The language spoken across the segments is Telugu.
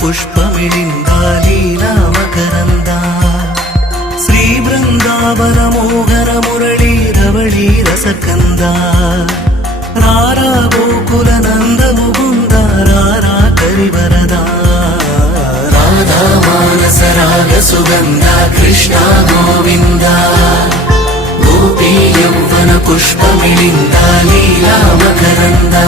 पुष्पमिलिन्दालीलामकरन्दा श्रीवृन्दावनमोहन मुरळीरवळी रसकन्दा रारा गोकुलनन्द मुकुन्द रारा करिवरदा राधा मानस राग सुगन्धा कृष्णा गोविन्दा गोपी यौवन पुष्पमिलिन्दा लीलामकरन्दा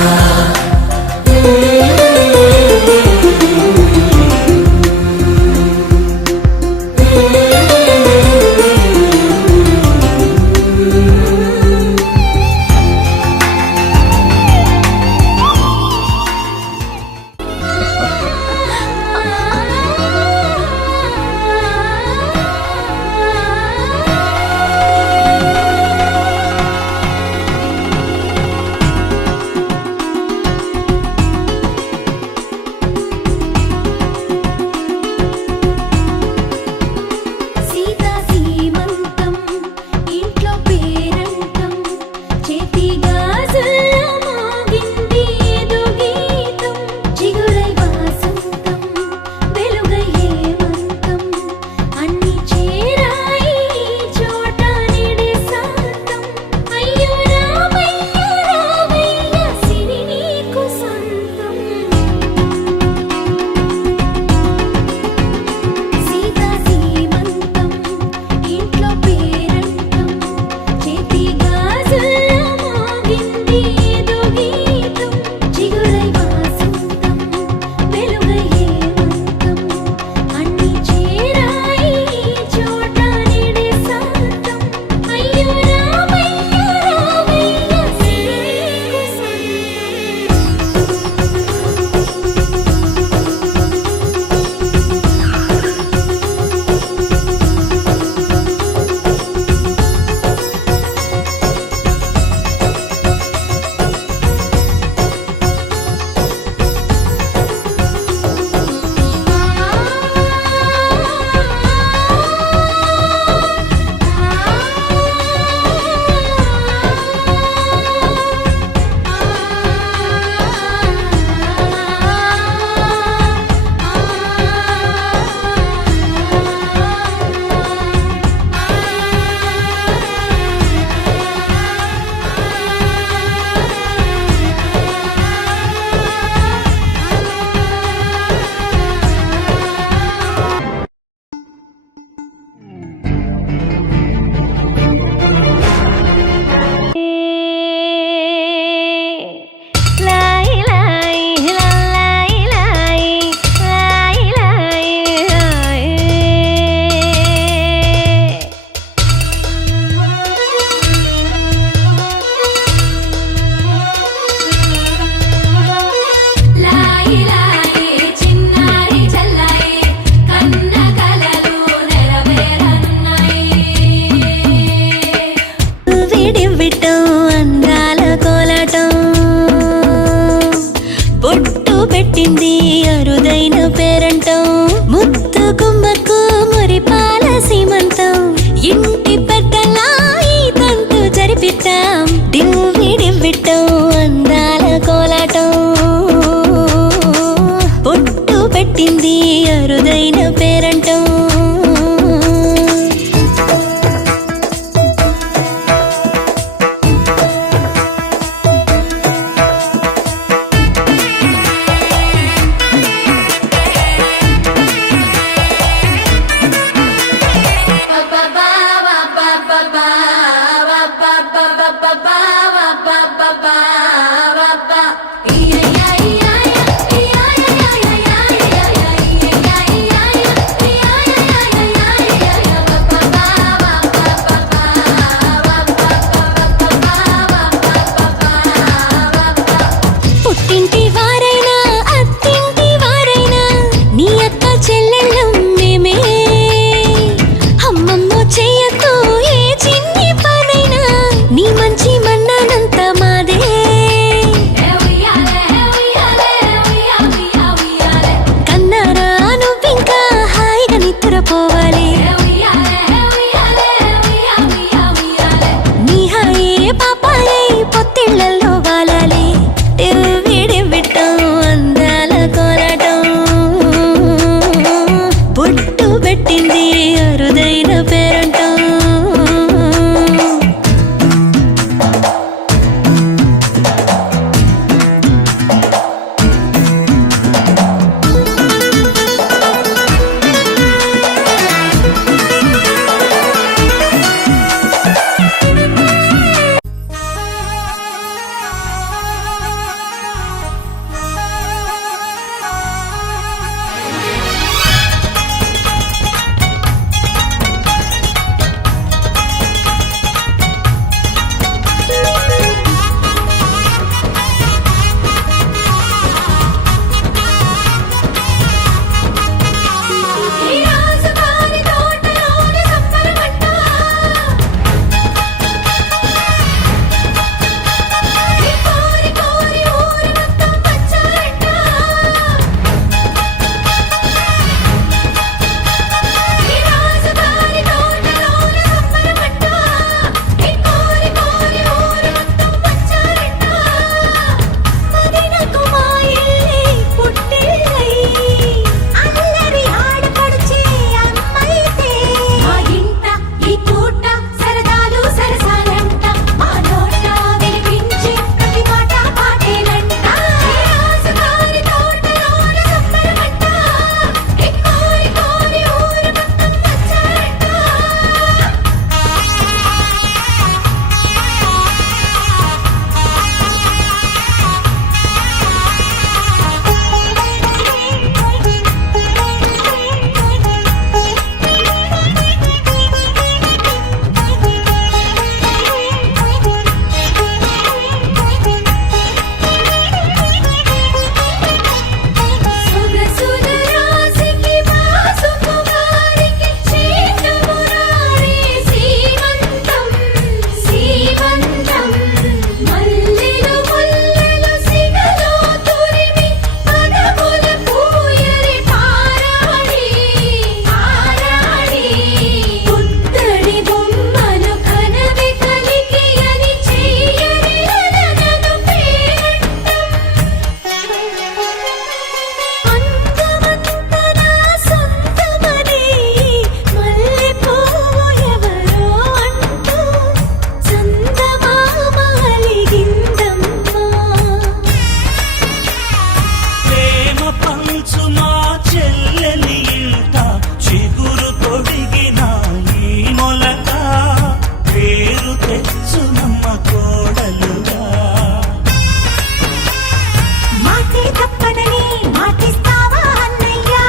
పాపాయే పొత్తిళ్ళల్లో వాలాలి టివ్విడి విట్టం పంచు మా చెల్లెలి ఇంట చిగురు తొడిగిన ఈ మొలక పేరు తెచ్చునమ్మ కోడలుగా. మాటే తప్పదని మాటిస్తావా అన్నయ్యా?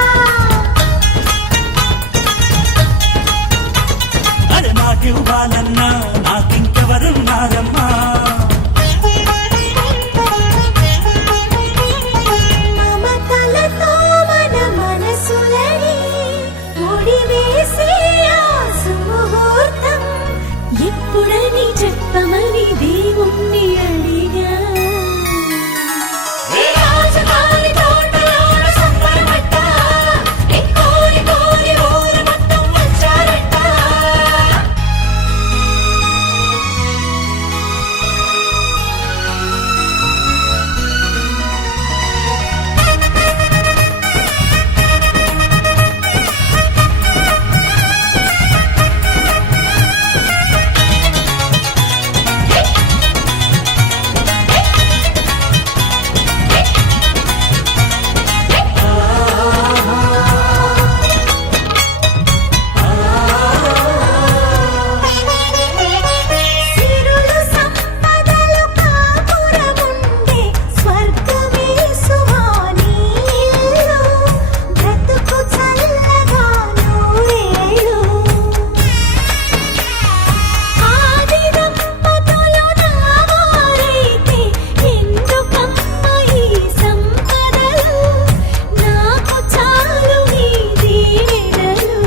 అరే మాటివ్వాలన్నా నాకింకెవరున్నారమ్మా? మమతలతో మన మనసులని ముడివేసే ఆ సుముహూర్తం ఎప్పుడని చెప్పమని దేవుణ్ణి అడిగా. ఏ రాజధాని తోటలోన సంబరమట్ట, ఏ కోరి కోరి ఊరు మొత్తం వచ్చారట. సిరులు సంపదలు కాపురముండే స్వర్గమే సువాని ఇల్లు, బ్రతుకు చల్లగా నూరేళ్ళు. ఆది దంపతులు నావారైతే ఎందుకమ్మ ఈ సంపదలు, నాకు చాలు ఈ దీవెనలు.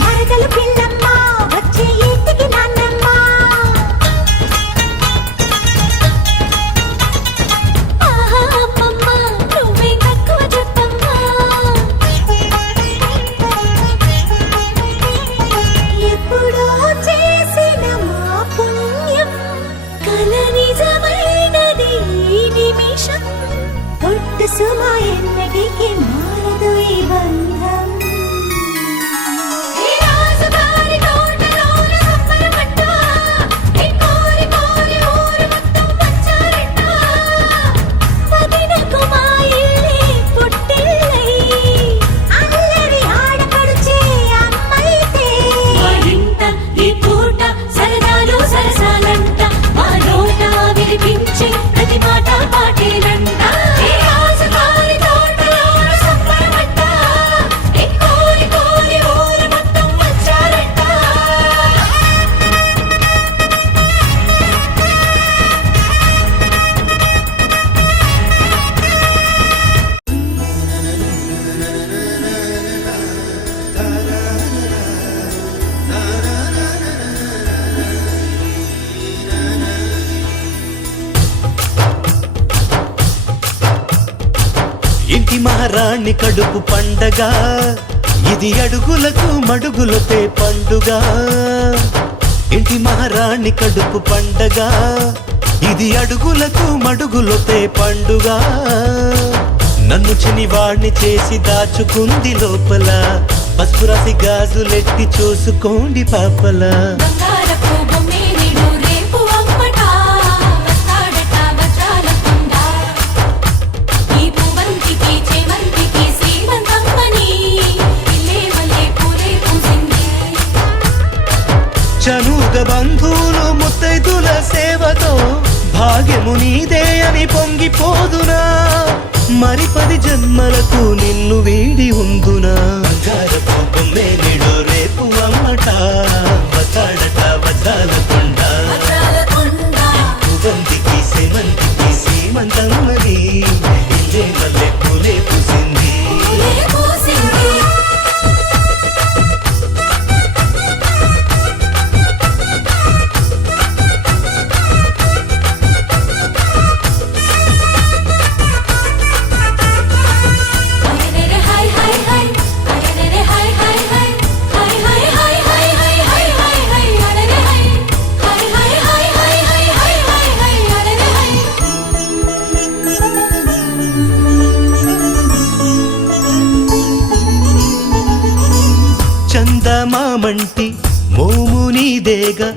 మరదలు పిల్లమ్మ వచ్చే ఇంటికి నాన్నమ్మ, ఆహా అమ్మమ్మ నువ్వే తక్కువ చెప్పమ్మా. ఎప్పుడో చేసిన మా పుణ్యం కల నిజమైనది ఈ నిమిషం, పొట్టు సుమ ఎన్నటికి మారదు ఈ బంధం. ఏ రాజుగారి తోటలోన సంబరమట్ట, ఏ కోరి కోరి ఊరు మొత్తం వచ్చారట. వదినకు మా ఇల్లే పుట్టిల్లై, అల్లరి ఆడపడుచే అమ్మైతే. మా ఇంట ఈ పూట సరదాలు సరసాలంట, మా నోట వినిపించే ప్రతి మాట పాటేనంట. ఏ రాజుగారి తోటలోన సంబరమట్ట, ఏ కోరి కోరి ఊరు మొత్తం వచ్చారట. ఇంటి మహారాణి కడుపు పండగ, ఇది అడుగులకు మడుగులపే పండుగ. ఇంటి మహారాణి కడుపు పండగ, ఇది అడుగులకు మడుగులపే పండుగ. నన్ను చినివాణ్ణి చేసి దాచుకుంది లోపల, పసుపు రాసి గాజులెట్టి చూసుకోండి పాపల. బంగారపు బొమ్మే నిడు రేపు అమ్మట, వస్తాడట వజ్రాల కొండ. ఈ పువ్వంతికి చేమంతికి శ్రీమంతమ్మని ఇల్లే మల్లె పూలే పూసింది. చనుగ బంధువులు ముత్తైదుల సేవతో భాగ్యము నీదే అని పొంగిపోదునా, మరి 10 జన్మలకు నిన్ను వీడి ఉందునా. బంగారపు బొమ్మే నిడు రేపు అమ్మట, వస్తాడట వజ్రాల కొండ. వజ్రాల కొండ పువ్వంతికి సేమంతికి సీమంతమ్మని ఇల్లే మల్లె పూలే పూసింది. పూలే పూసింది. అరెరెరె హై హై హై, అరెరెరె హై హై హై, హై హై హై హై హై హై హై హై, అరెరె హై, హై హై హై హై హై హై హై హై, అరెరె హై. చందమామంటి మోము నీదేగా,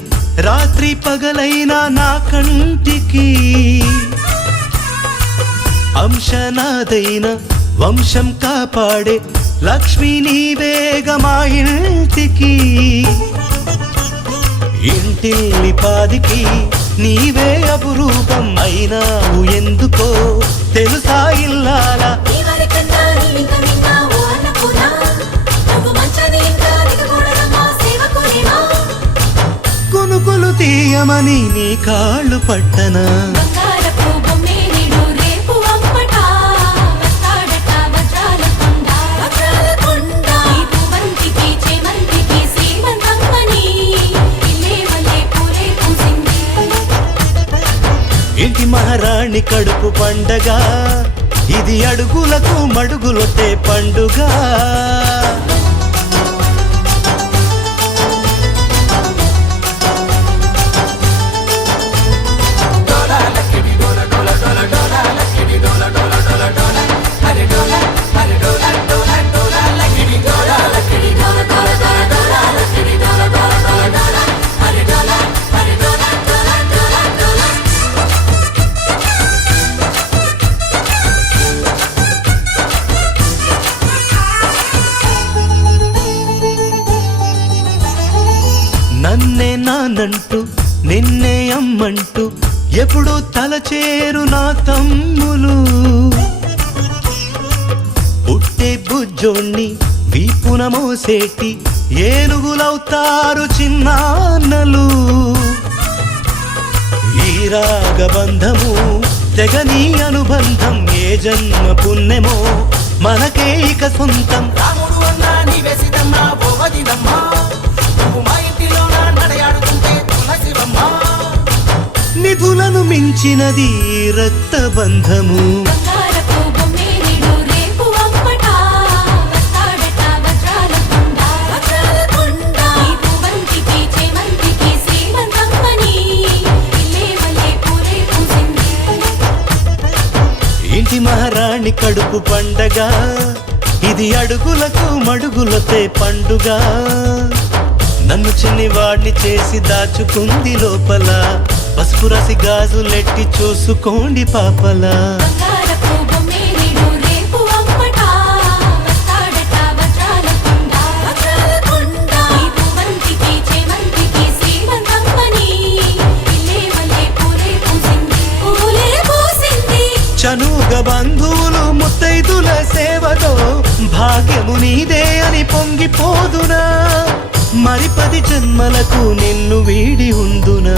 రాత్రి పగలైనా నా కంటికి అంశనాదైన వంశం కాపాడే లక్ష్మి నీవేగా మా ఇంటికి ఇంటిల్లి పాదికి నీవే అపురూపం అయినావు ఎందుకో తెలుసా ఇల్లాల ఎవరికన్నా నీవింక విన్నావు అన్నపూర్ణ నువ్వు మంచని ఇంకా దిగకూడదమ్మా సేవకునివా కొనుకొలు తీయమని నీ కాళ్ళు పట్టనా బంగారపు బొమ్మే నిడు రేపు అంపట వస్తాడట వజ్రాల కొండ ఈ పువ్వంతికి చేమంతికి శ్రీమంతమ్మని ఇల్లే వల్లే పూలే పూసింది ఇంటి మహారాణి కడుపు పండగ ఇది అడుగులకు మడుగులొట్టే పండుగ నన్నే నానంటూ నిన్నే అమ్మంటూ ఎప్పుడు తలచేరు నా తమ్ములు పుట్టే బుజ్జోణ్ణి వీపున మోసేటి ఏనుగులవుతారు చిన్నాన్నలు ఈ రాగబంధము తెగని అనుబంధం ఏ జన్మ పుణ్యమో మనకే ఇక సొంతం రాముడు అన్నా నీవే సీతమ్మా ఓ వదినమ్మా నువ్వు మా ఇంటిలో నడయాడుతుంటే తులసివమ్మ నిధులను మించినది రక్తబంధము బంగారపు బొమ్మే నిడు రేపు అంపట వస్తాడట వజ్రాల కొండ ఈ పువ్వంతికి చేమంతికి శ్రీమంతమ్మని ఇల్లే వల్లే పూలే పూసింది ఇంటి మహారాణి కడుపు పండగ ఇది అడుగులకు మడుగులతే పండుగ నన్ను చిన్నివాడిని చేసి దాచుకుంది లోపల పసుపు రసి గాజులెట్టి చూసుకోండి పాపలా బంగారపు బొమ్మే నిడు రేపు అంపట వస్తాడట వజ్రాల కొండ ఈ పువ్వంతికి చేమంతికి శ్రీమంతమ్మని ఇల్లే వల్లే పూలే పూసింది చనుగ బంధువులు ముత్తైదుల సేవతో భాగ్యము నీదే అని పొంగిపోదునా మరి 10 జన్మలకు నిన్ను వీడి ఉందునా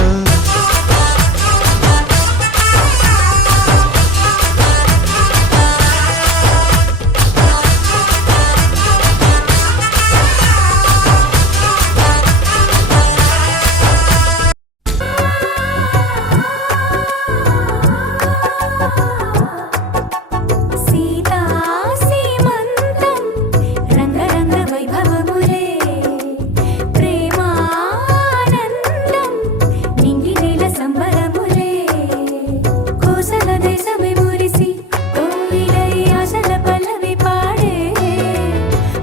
సీతా సీమంతం రంగరంగ వైభవములే ప్రేమానందం నింగి నేల సంబరములే కోసల దేశమే మురిసి కోయిలై ఆశల పల్లవి పాడే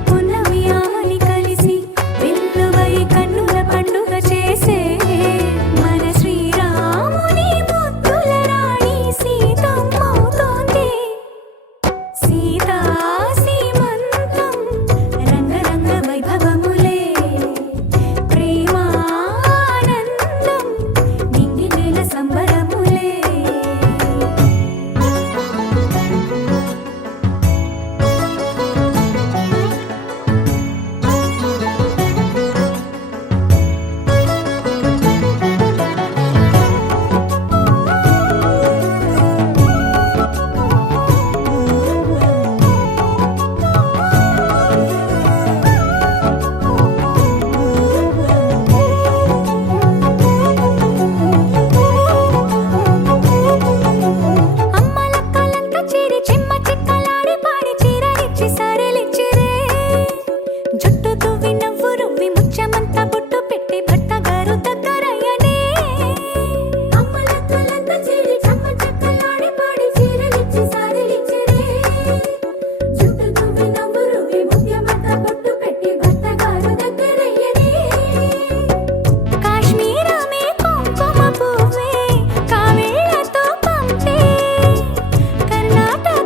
పున్నమి ఆమని కలిసి విల్లువై కన్నుల పండుగ చేసే మన శ్రీరాముని ముద్దుల రాణి సీతమ్మవుతోంది సీతా సీమంతం రంగరంగ వైభవములే ప్రేమానందం నింగి నేల సంబరములే అమ్మలక్కలంత చేరి చెమ్మ చెక్కలాడి పాడి చీరలిచ్చి సారెలిచ్చిరే జుట్టు దువ్వి నవ్వు రువ్వి ముత్యమంతా బొట్టు పెట్టి భర్త గారు దగ్గరయ్యనే అమ్మలక్కలంత చేరి చెమ్మ చెక్కలాడి పాడి చీరలిచ్చి సారెలిచ్చిరే జుట్టు దువ్వి నవ్వు రువ్వి ముత్యమంతా బొట్టు పెట్టి భర్త గారు దగ్గరయ్యనే కాశ్మీరమే కుంకుమ పువ్వే కావేళ్లతో పంపే కర్ణాటక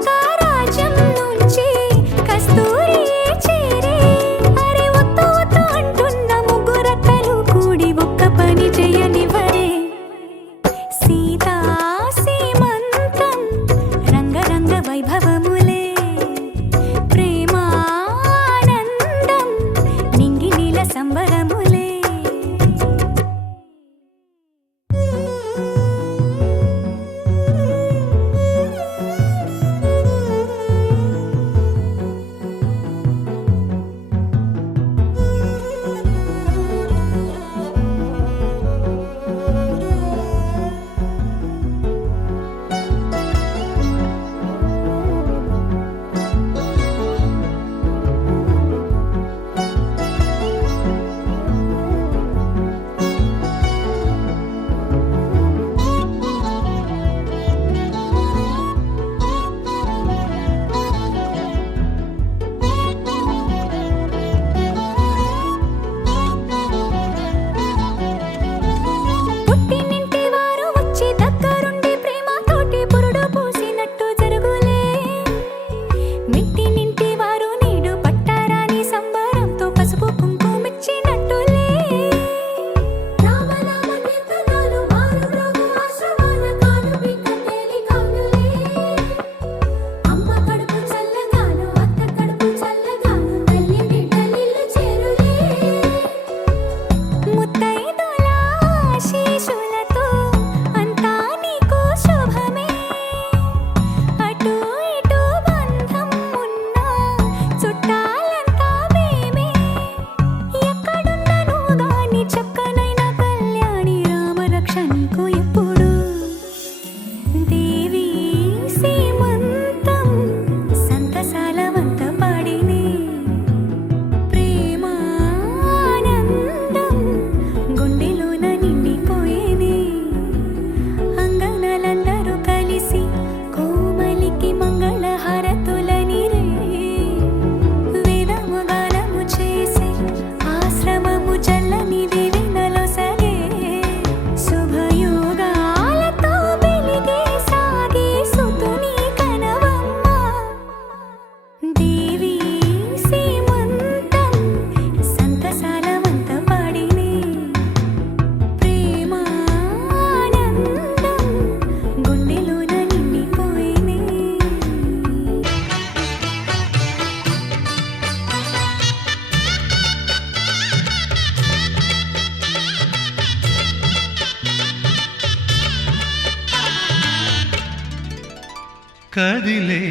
కదిలే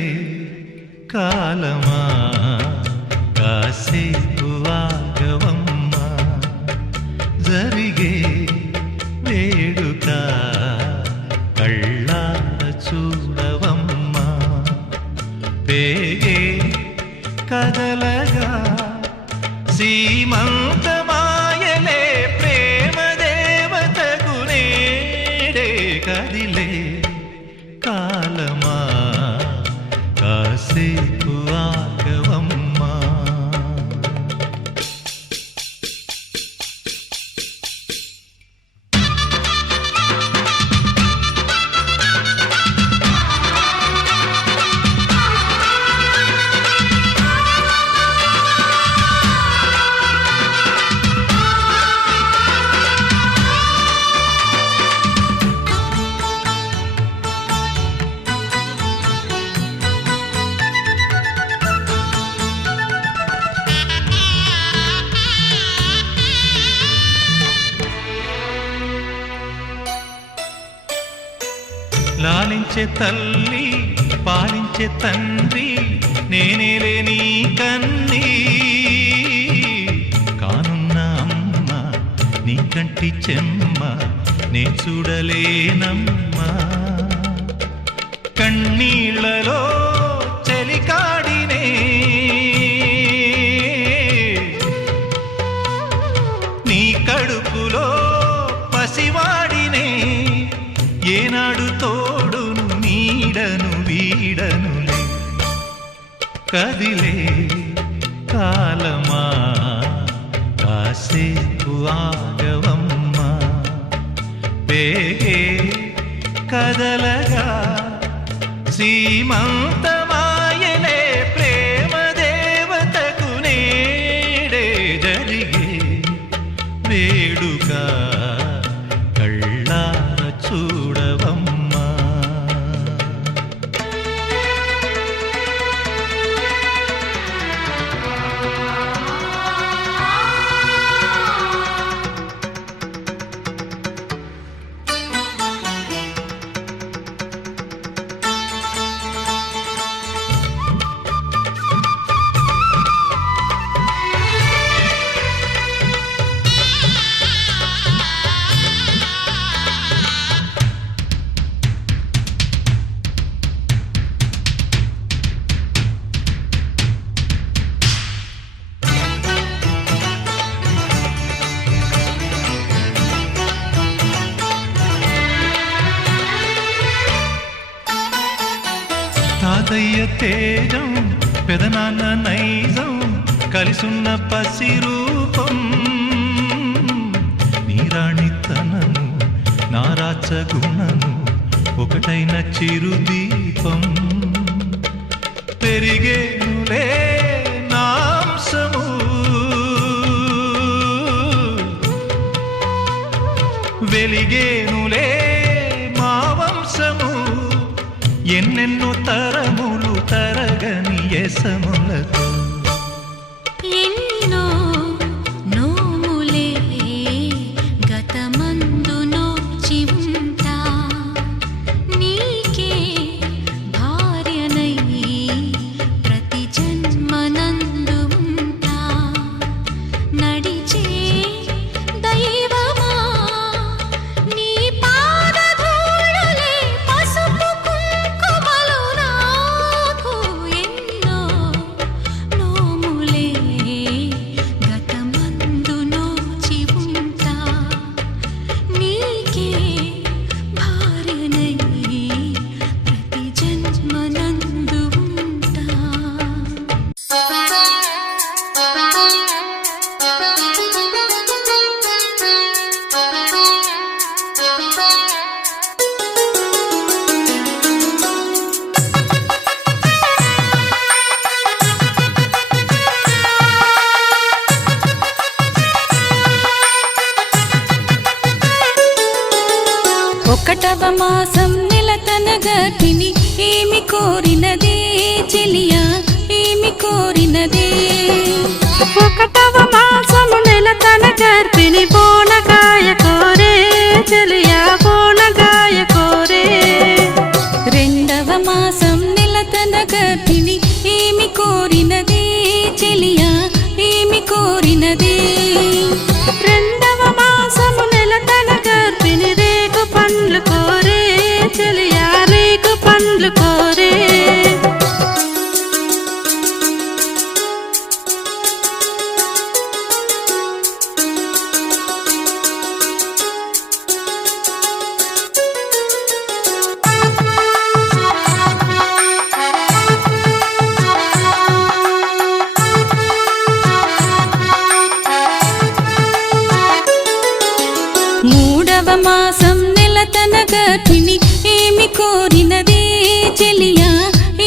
కాలమా కాసేపు ఆగవమ్మా జరిగే వేడుక కళ్ళార చూడవమ్మా పేగే కదలగా సీమంతమాయలే ప్రేమ దేవతకు నేడే కదిలే కాలమా కాసేపు ఆగవమ్మా లాలించే తల్లి పాలించే తండ్రి నేనేలే నీ కన్నీ కానున్న అమ్మ నీ కంటి చెమ్మ నే చూడలేనమ్మా కన్నీళ్లలో చెలికాడినే నీ కడుపులో పసివాడినే ఏనాడు తోడును నీడను వీడనులే కదిలే కాలమా కాసేపు ఆగవమ్మా పేగే కదలగా సీమంతమాయలే ప్రేమ దేవతకు నేడే జరిగే వేడుక కళ్ళార చూడవమ్మా తాతయ్య తేజం పెదనాన్న నైజం కలిసున్న పసి రూపం నీరాణితనము నారాచ గుణము ఒకటైన చిరుదీపం పెరిగేనులే నాంసము వెలిగేనులే మా వంశము ఎన్నెన్నో తరములు తరగని యసములతో ఎన్నో నోములే గతమందు నోచి ఉంటా నీకే భార్యనై ప్రతి జన్మనందు ఉంటా నడిచే దైవమా నీ పాదధూళులే పసుపు కుంకుమలు నాకు ఎన్నో నోములే గతమందు నోచి ఉంటా నీకే భార్యనై ప్రతి జన్మనందు ఉంటా ఒకటవ మాసం నెలతనగా తిని ఏమి కోరినదే చెలియా ఏమి కోరినదే ఒకటవ మాసము నెలతన గర్భిణి బోనగాయ కోరే చెలియా బోనగాయ కోరే రెండవ మాసం నెలతన గర్భిణి ఏమి కోరినదే చెలియా ఏమి కోరినదే రెండవ మాసము నెలతన గర్భిణి రేగు పండ్లు కోరే చెలియా రేగు పండ్లు కోరే మూడవ మాసం నెలతన గర్భిణి ఏమి కోరినదే చెలియా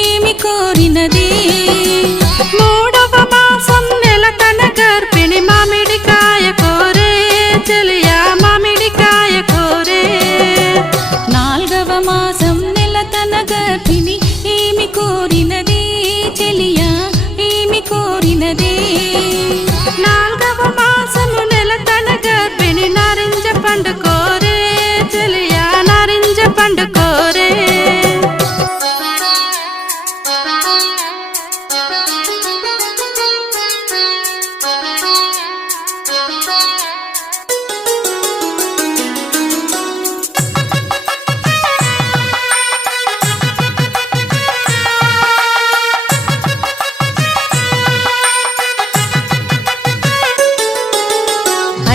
ఏమి కోరినదే మూడవ మాసం నెలతన గర్భిణి మామిడికాయ కోరే చెలియా మామిడికాయ కోరే నాల్గవ మాసం నెలతన గర్భిణి ఏమి కోరినదే చెలియా ఏమి కోరినదే నాల్గవ మాసము నెలతన గర్భిణి నారింజ పండు కోరే చెలియా నారింజ పండు కోరే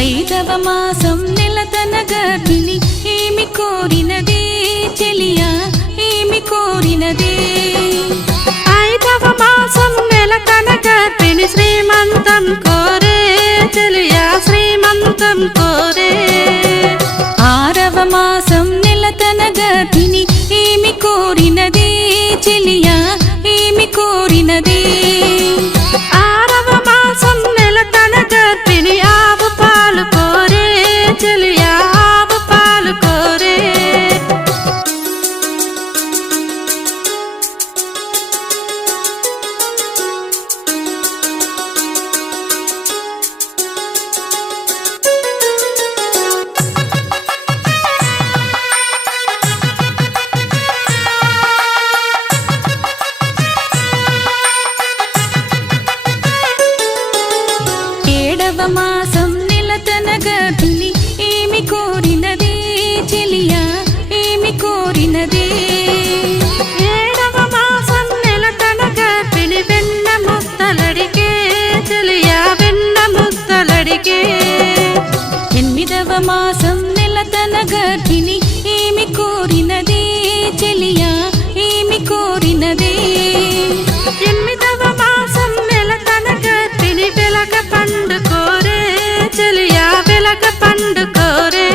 ఐదవ మాసం నెలతన గర్భిణి ఏమి కోరినదే చెలియా ఏమి కోరినదే ఐదవ మాసం నెలతన గర్భిణి శ్రీమంతం కోరే చెలియా శ్రీమంతం కోరే ఆరవ మాసం నెలతన గర్భిణి ఏమి కోరినదే చెలియా ఏమి కోరినదే ఆరవ మాసం నెలతన గర్భిణి ఆవు పాలు కోరే చెలియా ఆవు పాలు కోరే ఏడవ మాసం నెలతన గర్భిణి ఏమి కోరినదే చెలియా ఏమి కోరినదే ఏడవ మాసం నెలతన గర్భిణి వెన్న ముద్దలడిగే చెలియా వెన్న ముద్దలడిగే ఎనిమిదవ మాసం నెలతన గర్భిణి ఏమి కోరినదే చెలియా ఏమి కోరినదే ఎనిమిదవ మాసం నెలతన గర్భిణి వెలగ పండు కోరే చెలియా వెలగ పండు కోరే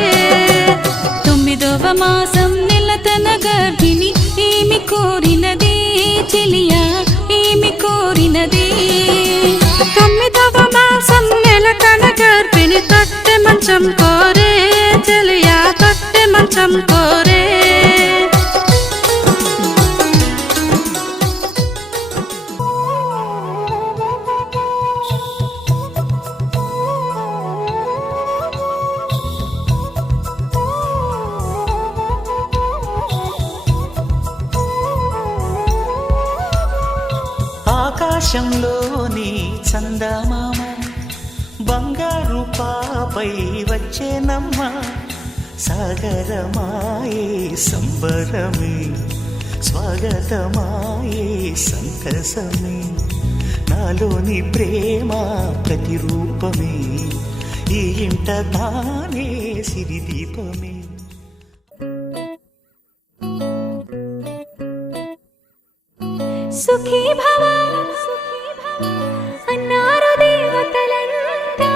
తొమ్మిదవ మాసం నెలతన గర్భిణి ఏమి కోరినదే చెలియా ఏమి కోరినదే తొమ్మిదవ మాసం నెలతన గర్భిణి తట్టె మంచం కోరే చెలియా తట్టె మంచం కోరే ఆకాశంలోని చందమామ బంగారు పాపై వచ్చేనమ్మ సాగరమాయే సంబరమే స్వాగతమాయే సంతసమే నాలోని ప్రేమ ప్రతిరూపమే ఈ ఇంట తానే సిరిదీపమే సుఖీ భవ అన్నారు దేవతలంతా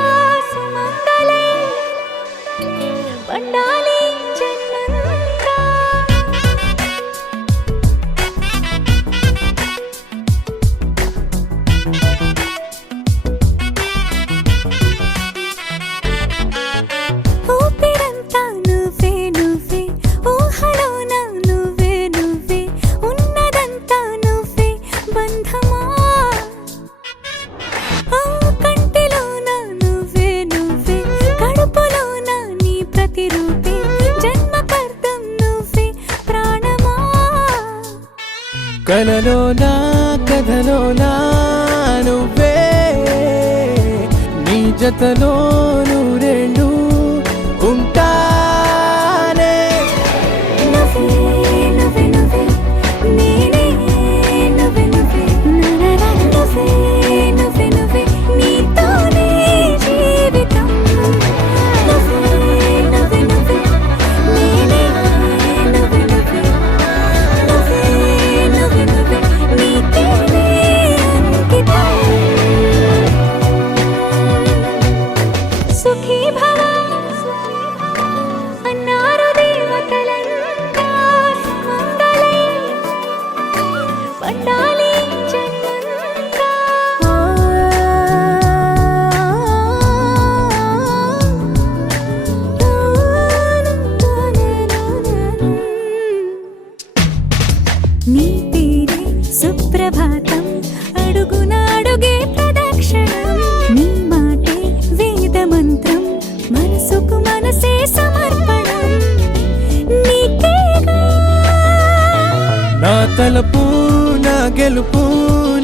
సుమంగళే పండాలి జన్మంతా ఊపిరంతా నువ్వే నువ్వే ఊహలోన నువ్వే నువ్వే ఉన్నదంతా నువ్వే బంధమా కంటిలోన నువ్వే నువ్వే కడుపులోన నీ ప్రతిరూపే కలలోనా కథలోనా నువ్వే నీ జతలో నూరేళ్ళు ఉంటానే నువ్వే నువ్వే నువ్వే నేనే నువ్వే నువ్వే నువ్వే నువ్వే నువ్వే నీతోనే జీవితం నువ్వే నువ్వే నువ్వే నేనే నువ్వే నువ్వే నువ్వే నువ్వే నువ్వే నీతోనే అంకితం సుఖీ భవ అన్నారు దేవతలంతా సుమంగళై పండాలి జన్మంతా నీ పేరే సుప్రభాతం అడుగున అడుగే ప్రదక్షిణం నీ మాటే వేద మంత్రం మనసుకు మనసే సమర్పణం నీకేగా నా తలపు నా గెలుపు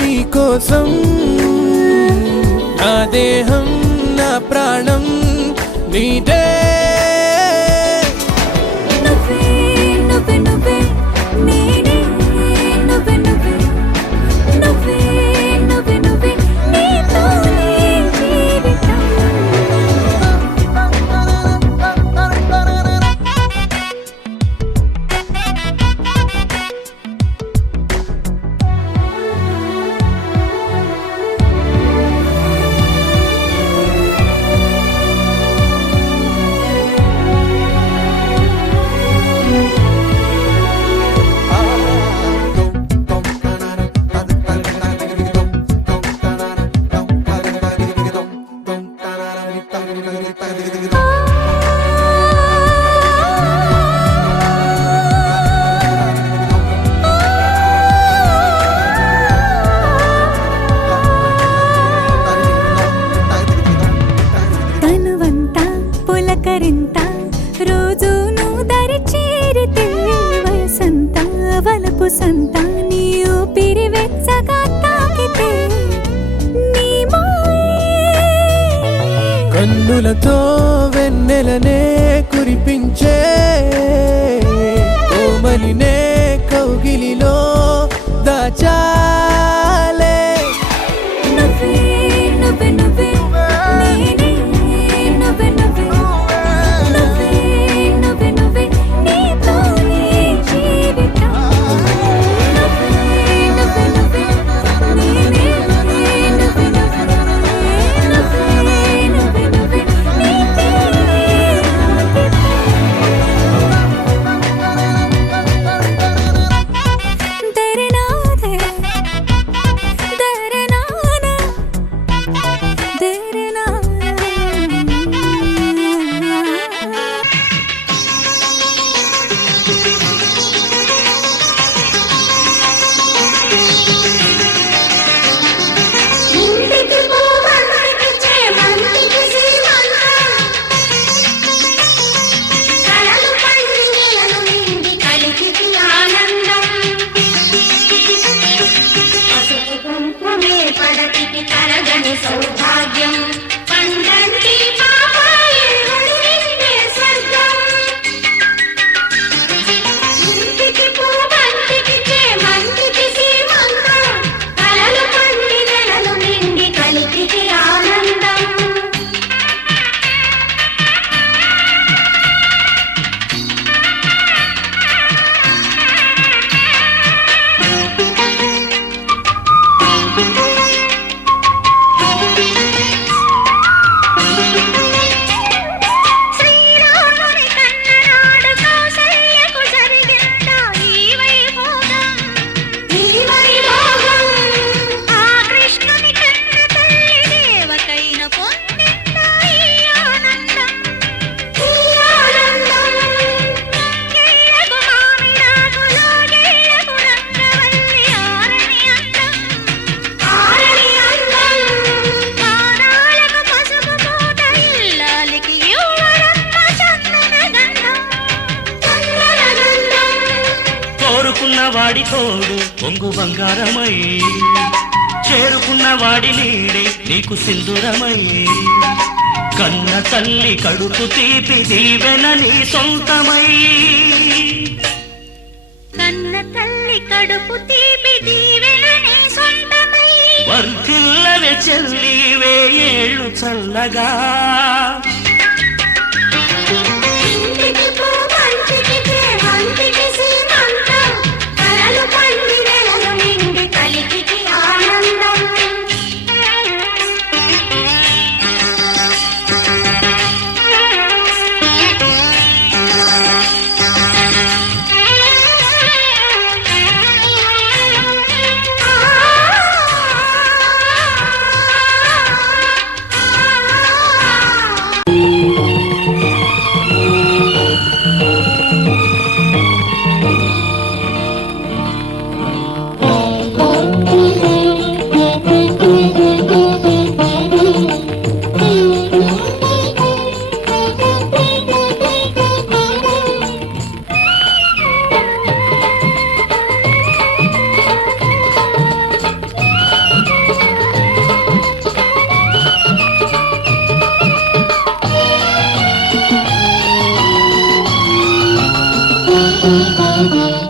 నీ కోసం నా దేహం నా ప్రాణం నీదే నువ్వే నువ్వే నువ్వే నేనే నువ్వే నువ్వే నువ్వే నువ్వే నువ్వే నీతోనే జీవితం తనువంతా పులకరింత రోజు నువ్వు దరి చేరితే వయసంతా వలపు సంత నీ ఊపిరి వెచ్చగా తాకితే నీ మాయే కన్నులతో వెన్నెలనే కురిపించే కోమలినే కౌగిలిలో దాచాలే నువ్వే నువ్వే నువ్వే నేనే నువ్వే నువ్వే నువ్వే నువ్వే నువ్వే నీతోనే జీవితం నువ్వే నువ్వే నువ్వే నేనే నువ్వే నువ్వే నువ్వే నువ్వే నువ్వే నీతోనే అంకితం తెరే నాదే వాడి తోడు పొంగు బంగారమై చేరుకున్న వాడి నీడే నీకు సింధురమై కన్న తల్లి కడుపు తీపి దీవెన నీ సొంతమై కన్న తల్లి కడుపు తీపి దీవెనని సొంతమై వర్ధిల్లవే చెల్లి వేయేళ్ళు చల్లగా ఇంటికి పో మంచికి మంచికి సీమంతం కలలు పండి నెలలు నిండి కలిగికి ఆనందం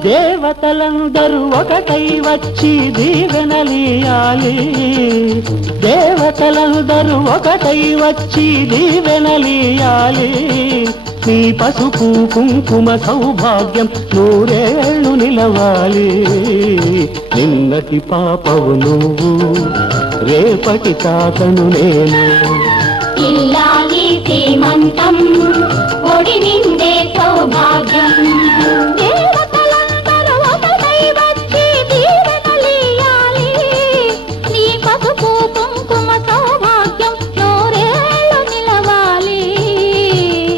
దేవతలందరూ ఒకటై వచ్చి దీవెనలియాలి దేవతలందరూ ఒకటై వచ్చి దీవెనలియాలి నీ పసుపు కుంకుమ సౌభాగ్యం నూరేళ్ళు నిలవాలి నిన్నటి పాపవు నువ్వు రేపటి తాతను నేను ఇల్లాలి సీమంతం ఒడి నిండే సౌభాగ్యం దేవతలందరూ ఒకటై వచ్చి దీవెనలియాలి నీ పసుపు కుంకుమ సౌభాగ్యం నూరేళ్ళు నిలవాలి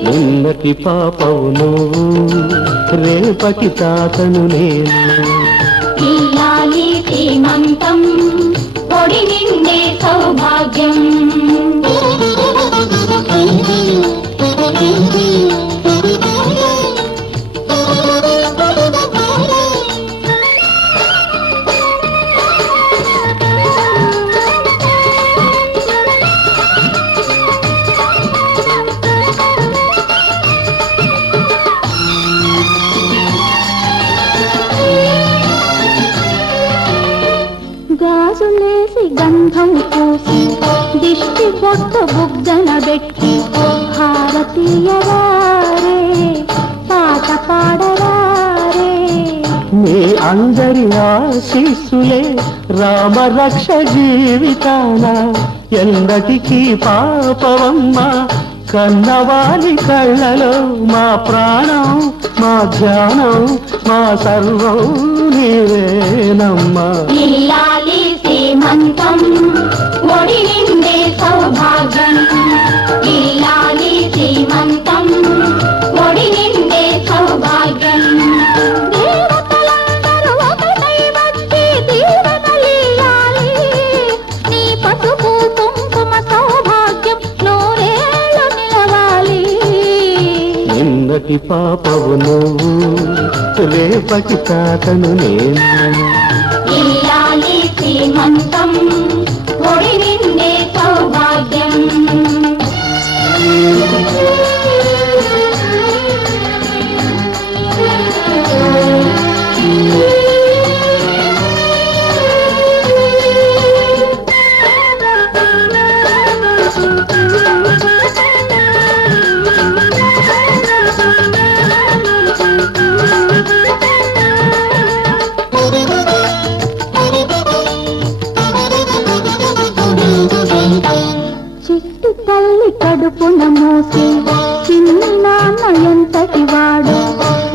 నిన్నటి పాపవు నువ్వు రేపటి తాతను నేను ఇల్లాలి సీమంతం ఒడి నిండే సౌభాగ్యం గాజులేసి గంధం పూసి దిష్టి బొట్టు బుగ్గన పెట్టి భారతీయవారే పాట పాడవారే మీ అందరి ఆశీస్సులే రామరక్ష జీవితాన ఎందటికీ పాపవమ్మ కన్నవాలి కళ్ళలో మా ప్రాణం మా ధ్యానం మా సర్వం నీవేనమ్మా ఇల్లాలి సీమంతం ఒడి నిండే సౌభాగ్యం ఇల్లాలి సీమంతం ఒడి నిండే సౌభాగ్యం దేవతలందరూ ఒకటై వచ్చి దీవెనలియాలి నీ పసుపు కుంకుమ సౌభాగ్యం నూరేళ్ళు నిలవాలి నిన్నటి పాపవు నువ్వు రేపటి తాతను నేను ఇల్లాలి సీమంతం ఒడి నిండే సౌభాగ్యం చిట్టి తల్లి కడుపున మోసి చిన్ని నాన్న ఎంతటి వాడు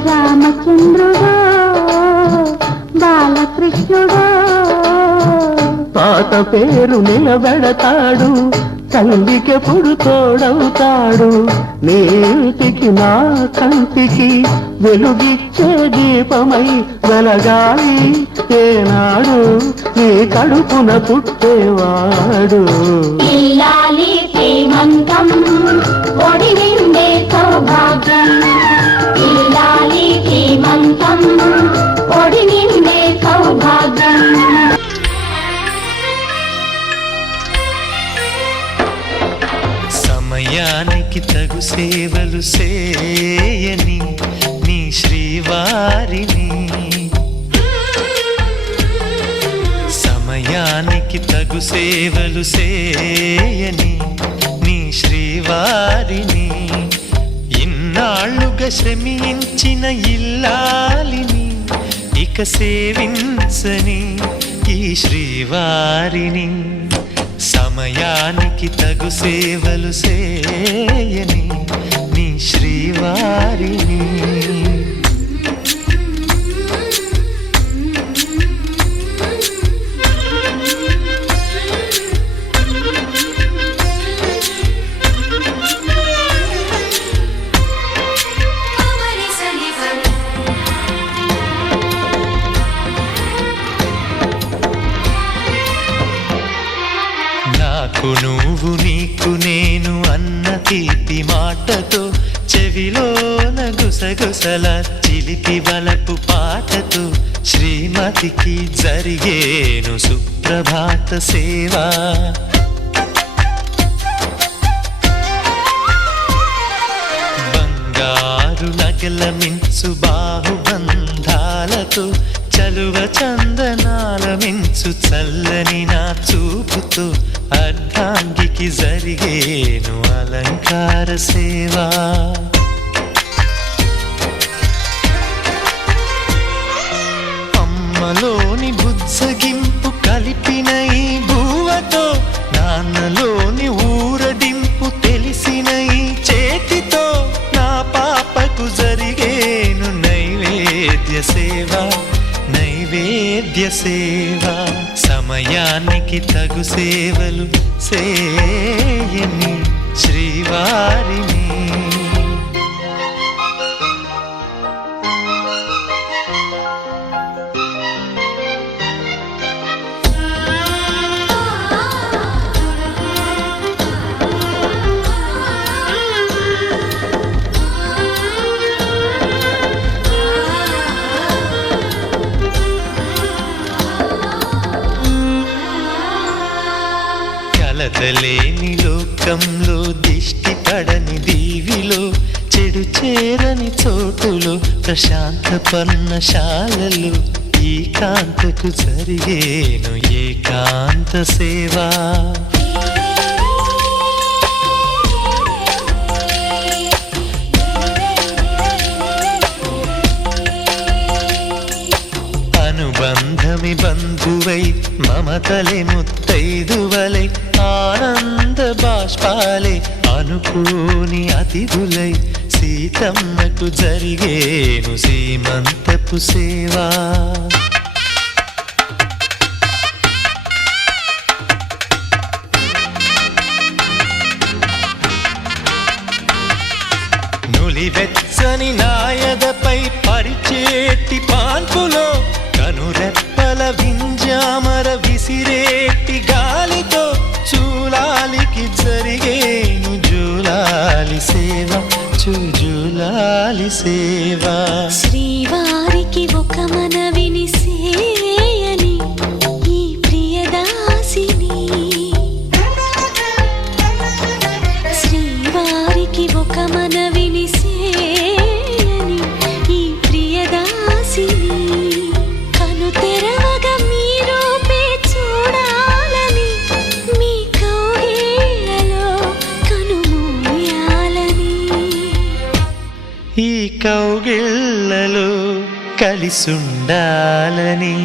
రామచంద్రుడా బాలకృష్ణుడా తాత పేరు నిలబెడతాడు తల్లికెప్పుడు తోడవుతాడు నీటికి నా కంటికి వెలుగిచ్చే దీపమై వెలగాలి ఏనాడు నీ కడుపున పుట్టేవాడు ఇల్లాలి శ్రీమంతం ఒడి నిండే సౌభాగ్యం ఇల్లాలి శ్రీమంతం ఒడి నిండే సమయానికి తగు సేవలు సేయని నీ శ్రీవారిని సమయానికి తగు సేవలు సేయని నీ శ్రీవారిని ఇన్నాళ్ళుగా శ్రమించిన ఇల్లాలిని ఇక సేవించని ఈ శ్రీవారిని సమయానికి తగు సేవలు సేయని నీ శ్రీవారిని అమరి సనిఫర్ నాకు నువ్వు నీకు నేను అన్న తీపి మాటతో చెవిలోన గుసగుసల చిలిపి వలపు పాటతో శ్రీమతికి జరిగేను సుప్రభాత సేవ బంగారు నగల మించు బాహుబంధాలతో చలువ చందనాల మించు చల్లని నా చూపుతో అర్ధాంగికి జరిగేను అలంకార సేవ అమ్మలోని బుజ్జగింపు కలిపిన ఈ భూవతో నాన్నలోని ఊరడింపు తెలిసిన ఈ చేతితో నా పాపకు జరిగేను నైవేద్య సేవ నైవేద్య సేవ సమయానికి తగు సేవలు సేయని శ్రీవారిని కలతలేని లోకంలో దిష్టి పడని దీవిలో చెడు చేరని చోటులో ప్రశాంత పర్ణశాలలో ఈ కాంతకు జరిగేను ఏకాంత సేవ అనుబంధమి బంధువై మమతలే ముత్తైదువలై ఆనంద బాష్పాలే అనుకోని అతిథులై సీతమ్మకు జరిగేను సీమంతపు సేవ నులివెచ్చని నాయదపై పరిచేటి పాన్పులో కనురెప్పల వింజామర విసిరేటి గాలితో చూలాలికి జరిగేను జూలాలి సేవ జూలాలి సేవ శ్రీవారికి ఒక మనవిని సేయని ఈ ప్రియదాసిని శ్రీవారికి ఒక మనవిని సేయని ఈ ప్రియదాసిని కను తెరవగా మీ రూపే చూడాలని మీ కౌగిళ్ళలో కనుమూయాలని ఈ కౌగిళ్ళలో కలిసుండాలని